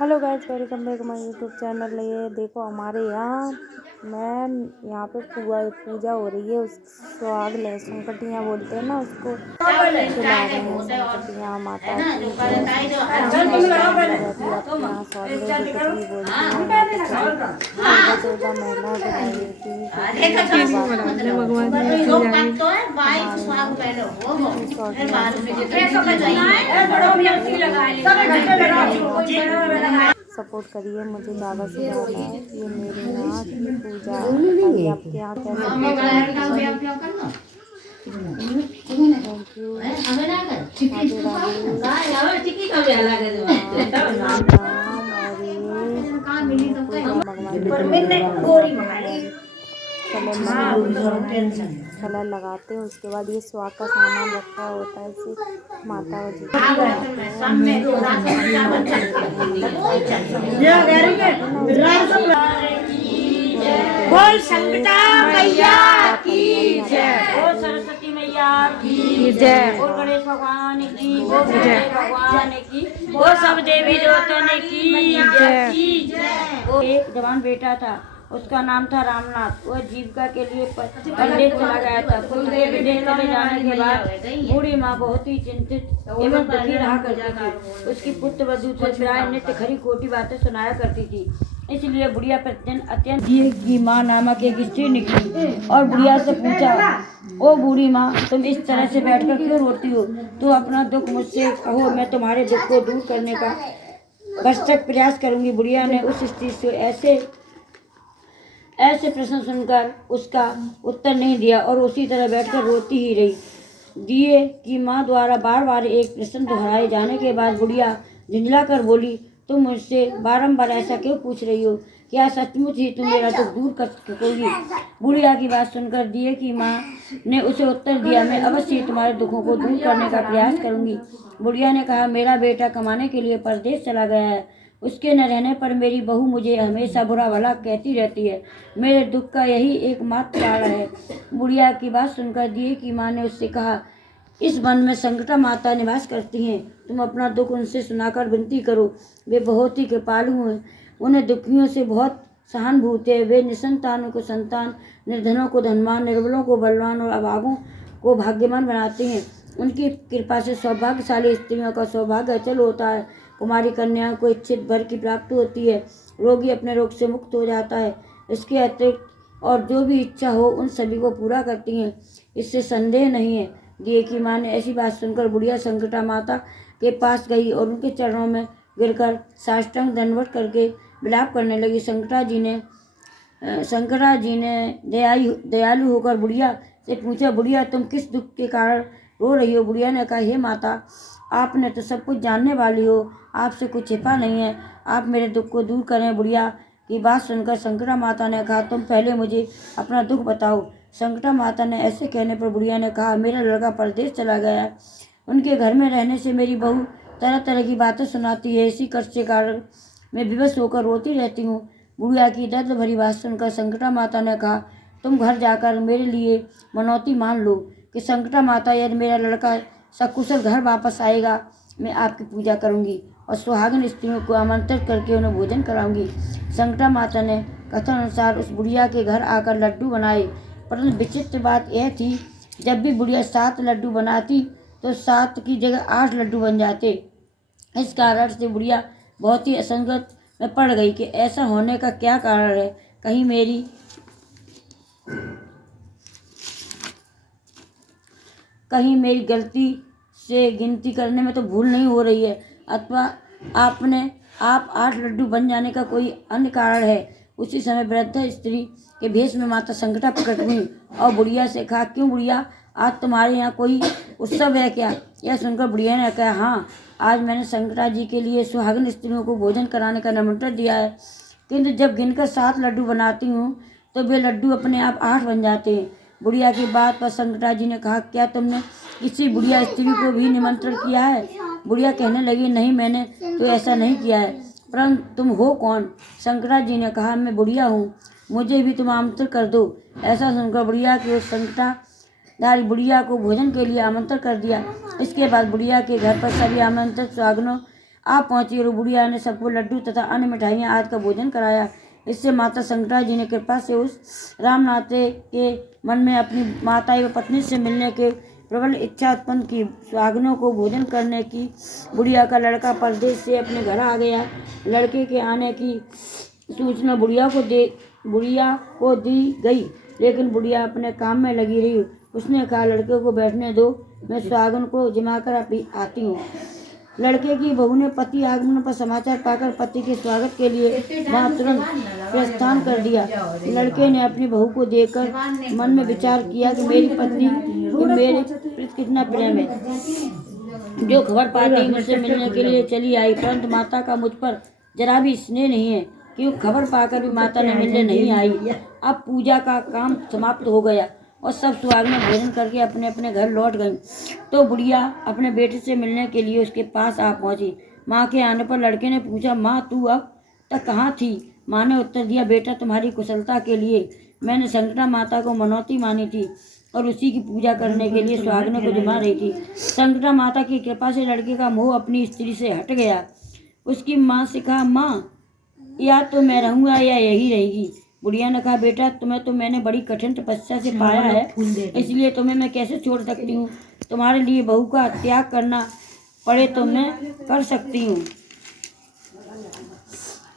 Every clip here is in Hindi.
Hello guys, welcome back my YouTube channel. ये देखो हमारे यहाँ यहाँ पे पूजा हो रही है। उस सुहाग लहसुन कटियाँ बोलते हैं ना, उसको खिला रहे हैं संकटियाँ माता की जय। अभी आपके यहाँ सौंदर्य जो कुछ भी बोलती हैं, यहाँ पे 14 महिला बुलाई हुई थी। सपोर्ट करिए मुझे ज़्यादा से ज़्यादा। ये मेरे यहाँ की पूजा है, आपके यहाँ कैसे? Thank you. कलर लगाते हैं, उसके बाद ये स्वाद का सामान रखा होता है, इसे माता जी बोल संकटा मैया की जय, बोल सरस्वती मैया की जय, बोल गणेश भगवान की, बोल भगवान की, बोल सब देवी देवताओं की जय। एक जवान बेटा था, उसका नाम था रामनाथ। वह जीविका के लिए पंडित चला गया था। पुत्र के विदेश चले जाने के बाद बूढ़ी माँ बहुत ही चिंतित एवं दुखी रहा करती थी। उसकी पुत्र वधू से प्राय नित्य खरी खोटी बातें सुनाया करती थी। इसलिए बुढ़िया प्रतिदिन अत्यंत की माँ नामक एक स्त्री निकली और बुढ़िया से पूछा, ओ बूढ़ी माँ, तुम इस तरह से बैठकर क्यों रोती हो? तुम अपना दुख मुझसे कहो, मैं तुम्हारे दुख को दूर करने का भरसक प्रयास करूंगी। बुढ़िया ने उस स्त्री से ऐसे प्रश्न सुनकर उसका उत्तर नहीं दिया और उसी तरह बैठकर रोती ही रही। दिए की माँ द्वारा बार बार एक प्रश्न दोहराए जाने के बाद बुढ़िया झुंझला कर बोली, तुम मुझसे बारंबार ऐसा क्यों पूछ रही हो? क्या सचमुच ही तुम मेरा दुख दूर कर सकोगी? बुढ़िया की बात सुनकर दिए की माँ ने उसे उत्तर दिया, मैं अवश्य ही तुम्हारे दुखों को दूर करने का प्रयास करूंगी। बुढ़िया ने कहा, मेरा बेटा कमाने के लिए परदेश चला गया है। उसके न रहने पर मेरी बहू मुझे हमेशा बुरा भला कहती रहती है। मेरे दुख का यही एकमात्र कारण है। बुढ़िया की बात सुनकर दिए की माँ ने उससे कहा, इस वन में संकटा माता निवास करती हैं। तुम अपना दुख उनसे सुनाकर विनती करो। वे बहुत ही कृपालु हैं। उन्हें दुखियों से बहुत सहानुभूति है। वे निसंतानों को संतान, निर्धनों को धनवान, निर्बलों को बलवान और अभागों को भाग्यवान बनाते हैं। उनकी कृपा से सौभाग्यशाली स्त्रियों का सौभाग्य अचल होता है। कुमारी कन्याओं को इच्छित वर की प्राप्ति होती है। रोगी अपने रोग से मुक्त हो जाता है। इसके अतिरिक्त और जो भी इच्छा हो उन सभी को पूरा करती हैं, इससे संदेह नहीं है। दिए की माँ ने ऐसी बात सुनकर बुढ़िया संकटा माता के पास गई और उनके चरणों में गिरकर साष्टांग दंडवत करके विलाप करने लगी। शंकरा जी ने दयालु होकर बुढ़िया से पूछा, बुढ़िया तुम किस दुख के कारण रो रही हो? बुढ़िया ने कहा, हे माता, आपने तो सब कुछ जानने वाली हो, आपसे कुछ छिपा नहीं है, आप मेरे दुख को दूर करें। बुढ़िया की बात सुनकर संकटा माता ने कहा, तुम पहले मुझे अपना दुख बताओ। संकटा माता ने ऐसे कहने पर बुढ़िया ने कहा, मेरा लड़का परदेश चला गया है। उनके घर में रहने से मेरी बहू तरह तरह की बातें सुनाती है। इसी कष्ट के कारण मैं विवश होकर रोती रहती हूँ। बुढ़िया की दर्द भरी बात सुनकर संकटा माता ने कहा, तुम घर जाकर मेरे लिए मनौती मान लो कि संकटा माता, यदि मेरा लड़का सकुशल घर वापस आएगा, मैं आपकी पूजा करूंगी और सुहागिन स्त्रियों को आमंत्रित करके उन्हें भोजन कराऊंगी। संकटा माता ने कथन अनुसार उस बुढ़िया के घर आकर लड्डू बनाए। परंतु विचित्र बात यह थी, जब भी बुढ़िया 7 लड्डू बनाती तो 7 की जगह 8 लड्डू बन जाते। इस कारण से बुढ़िया बहुत ही असंगत में पड़ गई कि ऐसा होने का क्या कारण है। कहीं मेरी गलती से गिनती करने में तो भूल नहीं हो रही है, अथवा आप 8 लड्डू बन जाने का कोई अन्य कारण है। उसी समय वृद्ध स्त्री के भेष में माता संकटा प्रकट हुई और बुढ़िया से कहा, क्यों बुढ़िया, आज तुम्हारे यहाँ कोई उत्सव है क्या? यह सुनकर बुढ़िया ने कहा, हाँ, आज मैंने संकटा जी के लिए सुहागिन स्त्रियों को भोजन कराने का निमंत्रण दिया है, किंतु जब गिनकर 7 लड्डू बनाती हूँ तो वे लड्डू अपने आप 8 बन जाते हैं। बुढ़िया की बात पर संकटा जी ने कहा, क्या तुमने किसी बुढ़िया स्त्री को भी निमंत्रण किया है? बुढ़िया कहने लगी, नहीं, मैंने तो ऐसा नहीं किया है। परंतु तुम हो कौन? शंकरा जी ने कहा, मैं बुढ़िया हूँ, मुझे भी तुम आमंत्रित कर दो। ऐसा सुनकर बुढ़िया की उस संकटाधारी बुढ़िया को भोजन के लिए आमंत्रित कर दिया। इसके बाद बुढ़िया के घर पर सभी आमंत्रित सुहागनों आप पहुंची और बुढ़िया ने सबको लड्डू तथा अन्य मिठाइयाँ आदि का भोजन कराया। इससे माता संकटा जी ने कृपा से उस रामनाथ के मन में अपनी माता एवं पत्नी से मिलने के प्रबल इच्छा उत्पन्न की। सुहागनों को भोजन करने की बुढ़िया का लड़का परदेश से अपने घर आ गया। लड़के के आने की सूचना बुढ़िया को दी गई, लेकिन बुढ़िया अपने काम में लगी रही। उसने कहा, लड़के को बैठने दो, मैं सुहागन को जमा कर आती हूँ। लड़के की बहू ने पति आगमन पर समाचार पाकर पति के स्वागत के लिए वहां तुरंत प्रस्थान कर दिया। लड़के ने अपनी बहू को देखकर मन में विचार किया कि मेरी पत्नी मेरे प्रति कितना प्रेम है, जो खबर पाते ही मुझसे मिलने के लिए चली आई। परंतु माता का मुझ पर जरा भी स्नेह नहीं है, क्योंकि खबर पाकर भी माता ने मिलने नहीं आई। अब पूजा का काम समाप्त हो गया और सब सुहागनें भोजन करके अपने अपने घर लौट गईं। तो बुढ़िया अपने बेटे से मिलने के लिए उसके पास आ पहुंची। माँ के आने पर लड़के ने पूछा, माँ तू अब तक कहाँ थी? माँ ने उत्तर दिया, बेटा तुम्हारी कुशलता के लिए मैंने संकटा माता को मनौती मानी थी और उसी की पूजा करने के लिए सुहागनों को जमा रही थी। संकटा माता की कृपा से लड़के का मोह अपनी स्त्री से हट गया। उसकी माँ से कहा, माँ या तो मैं रहूँगा या यही रहेगी। बुढ़िया ने कहा, बेटा तुम्हें तो मैंने बड़ी कठिन तपस्या से पाया है, इसलिए तुम्हें मैं कैसे छोड़ सकती हूँ। तुम्हारे लिए बहू का त्याग करना पड़े तो मैं कर सकती हूँ।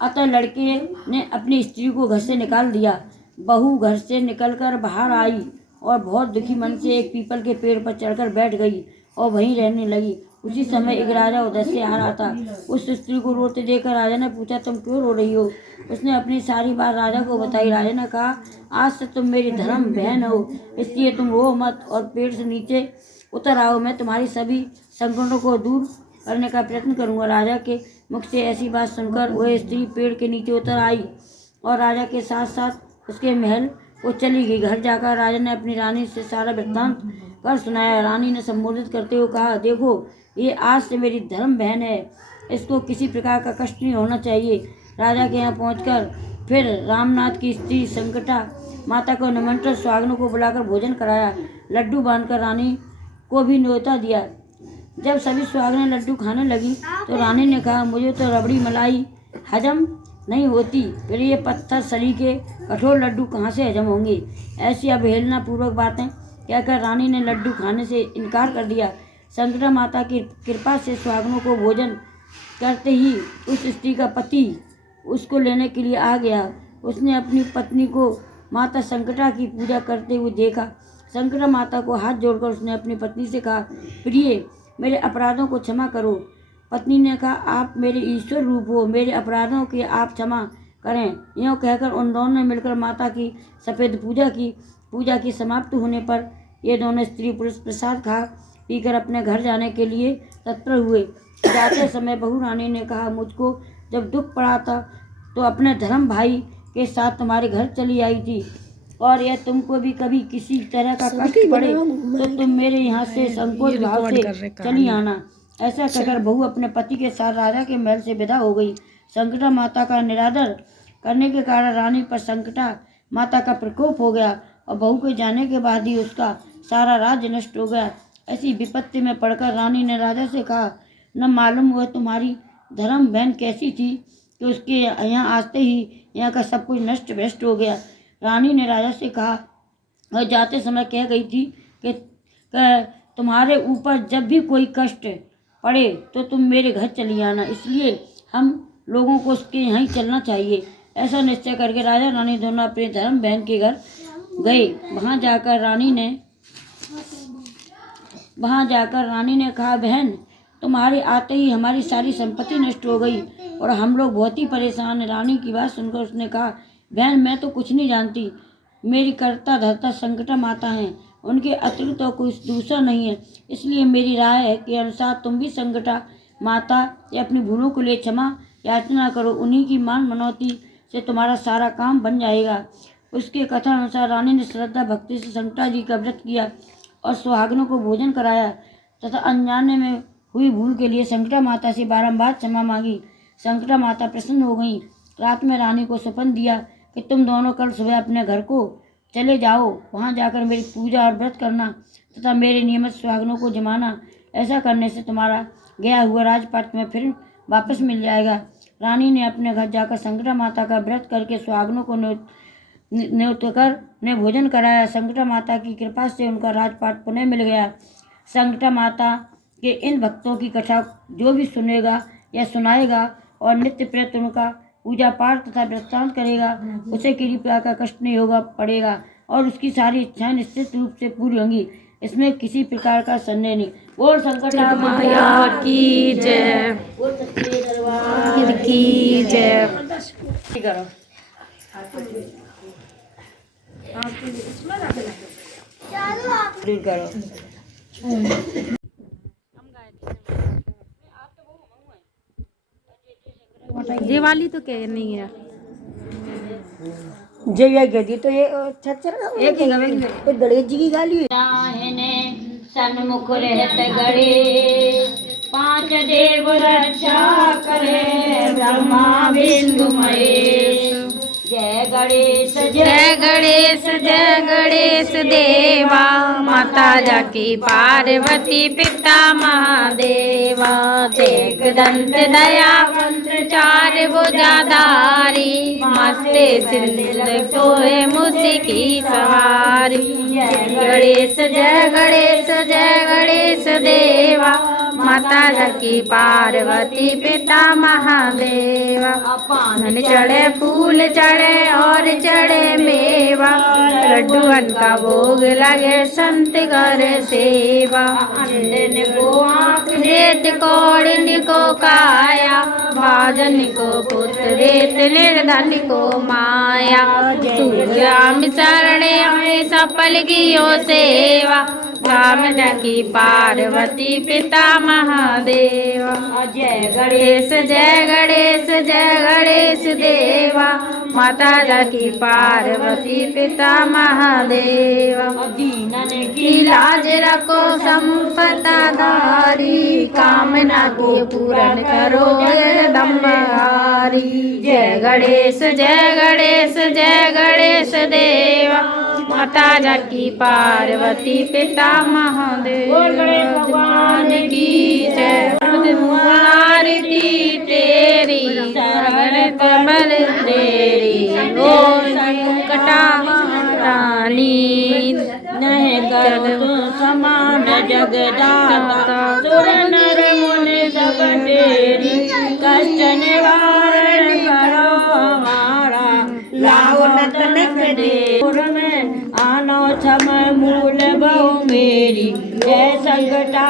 अतः लड़के ने अपनी स्त्री को घर से निकाल दिया। बहू घर से निकलकर बाहर आई और बहुत दुखी मन से एक पीपल के पेड़ पर चढ़कर बैठ गई और वहीं रहने लगी। उसी समय एक राजा उधर से आ रहा था। उस स्त्री को रोते देखकर राजा ने पूछा, तुम क्यों रो रही हो? उसने अपनी सारी बात राजा को बताई। राजा ने कहा, आज से तुम मेरी धर्म बहन हो, इसलिए तुम रो मत और पेड़ से नीचे उतर आओ। मैं तुम्हारी सभी संकटों को दूर करने का प्रयत्न करूंगा। राजा के मुख से ऐसी बात सुनकर वह स्त्री पेड़ के नीचे उतर आई और राजा के साथ साथ उसके महल को चली गई। घर जाकर राजा ने अपनी रानी से सारा वृत्तांत कर सुनाया। रानी ने संबोधित करते हुए कहा, देखो ये आज से मेरी धर्म बहन है, इसको किसी प्रकार का कष्ट नहीं होना चाहिए। राजा के यहाँ पहुंचकर फिर रामनाथ की स्त्री संकटा माता को निमंत्रण सुहागनों को बुलाकर भोजन कराया। लड्डू बांधकर रानी को भी न्योता दिया। जब सभी सुहागनें लड्डू खाने लगी तो रानी ने कहा, मुझे तो रबड़ी मलाई हजम नहीं होती, फिर ये पत्थर सरी के कठोर लड्डू कहाँ से हजम होंगे। ऐसी अवहेलना पूर्वक बातें कहकर रानी ने लड्डू खाने से इनकार कर दिया। संकटा माता की कृपा से सुहागनों को भोजन करते ही उस स्त्री का पति उसको लेने के लिए आ गया। उसने अपनी पत्नी को माता संकटा की पूजा करते हुए देखा। संकटा माता को हाथ जोड़कर उसने अपनी पत्नी से कहा, प्रिय मेरे अपराधों को क्षमा करो। पत्नी ने कहा, आप मेरे ईश्वर रूप हो, मेरे अपराधों के आप क्षमा करें। यूँ कहकर उन दोनों ने मिलकर माता की सफ़ेद पूजा की समाप्त होने पर ये दोनों स्त्री पुरुष प्रसाद खा पीकर अपने घर जाने के लिए तत्पर हुए। जाते समय बहू रानी ने कहा, मुझको जब दुख पड़ा था तो अपने धर्म भाई के साथ तुम्हारे घर चली आई थी, और यह तुमको भी कभी किसी तरह का कष्ट पड़े तो तुम मेरे यहाँ से संकोच भाव से चली आना। ऐसा कहकर बहू अपने पति के साथ राजा के महल से विदा हो गई। संकटा माता का निरादर करने के कारण रानी पर संकटा माता का प्रकोप हो गया और बहू के जाने के बाद ही उसका सारा राज्य नष्ट हो गया। ऐसी विपत्ति में पड़कर रानी ने राजा से कहा, न मालूम हुआ तुम्हारी धर्म बहन कैसी थी कि उसके यहाँ आते ही यहाँ का सब कुछ नष्ट भ्रष्ट हो गया। रानी ने राजा से कहा और जाते समय कह गई थी कि तुम्हारे ऊपर जब भी कोई कष्ट पड़े तो तुम मेरे घर चली आना, इसलिए हम लोगों को उसके यहाँ ही चलना चाहिए। ऐसा निश्चय करके राजा रानी दोनों अपने धर्म बहन के घर गए। वहाँ जाकर रानी ने कहा, बहन तुम्हारे आते ही हमारी सारी संपत्ति नष्ट हो गई और हम लोग बहुत ही परेशान हैं। रानी की बात सुनकर उसने कहा, बहन मैं तो कुछ नहीं जानती, मेरी कर्ता धर्ता संकटा माता हैं, उनके अतिरिक्त तो कोई दूसरा नहीं है। इसलिए मेरी राय है कि अनुसार तुम भी संकटा माता या अपनी भूलों को लिए क्षमा याचना करो, उन्हीं की मान मनौती से तुम्हारा सारा काम बन जाएगा। उसके कथा अनुसार रानी ने श्रद्धा भक्ति से संकटा जी का व्रत किया और सुहागनों को भोजन कराया तथा अनजाने में हुई भूल के लिए संकटा माता से बारंबार क्षमा मांगी। संकटा माता प्रसन्न हो गई। रात में रानी को सपन दिया कि तुम दोनों कल सुबह अपने घर को चले जाओ, वहाँ जाकर मेरी पूजा और व्रत करना तथा मेरे नियमित सुहागनों को जमाना। ऐसा करने से तुम्हारा गया हुआ राजपाट तुम्हें फिर वापस मिल जाएगा। रानी ने अपने घर जाकर संकटा माता का व्रत करके सुहागनों को ने भोजन कराया। संकटा माता की कृपा से उनका राजपाट पुनः मिल गया। संकटा माता के इन भक्तों की कथा जो भी सुनेगा या सुनाएगा और नित्य प्रयत्न उनका पूजा पाठ तथा वृत्तांत करेगा, उसे किसी प्रकार का कष्ट नहीं होगा पड़ेगा और उसकी सारी इच्छाएं निश्चित रूप से पूरी होंगी। इसमें किसी प्रकार का संदेह नहीं। बोल संकटा मैया की जय, बोल सच्चे दरबार की जय। करो। दूर करो। दिवाली तो क्या नहीं है, जय जय गदी तो ये एक ही गवेंगे गणेश जी की गाली है। सन्मुख रहते गणेश, पांच देव रक्षा करे, ब्रह्मा विष्णु महेश। जय गणेश जय गणेश जय गणेश देवा, माता जाकी पार्वती पिता महादेवा। जय दंत दया मंत्र चार भुजाधारी, मस्ते सिंधु सोए मुसिकी सवारी। जय गणेश देवा, माता जाकी पार्वती पिता महादेवा। पान चढ़े फूल चढ़े और चढ़े मेवा, लड्डूअन का भोग लगे संत करे सेवा। अंधन को आँख देत कौड़िन को काया, भाजन को पुत्र देत निर्धन को माया। सूर्याम शरणे हमें सफल कियो सेवा, कामना की पार्वती पिता महादेवा। जय गणेश देवा, माता जाकी पार्वती पिता महादेवा। दीनन की लाज रखो संपदा धारी, कामना को पूर्ण करो दम्बहारी। जय गणेश देवा, माता जाकी पार्वती पिता महादेव। भगवान की जय। आरती तेरी शरण कमल तेरी, ओ संकटा रानी नहीं करो समान जगदाता, सुर नर मुनि सब तेरी। कष्ट निवारण करो हमारा, लाओ नतनक देर में आनो छम मूल बहु मेरी। जय संकटा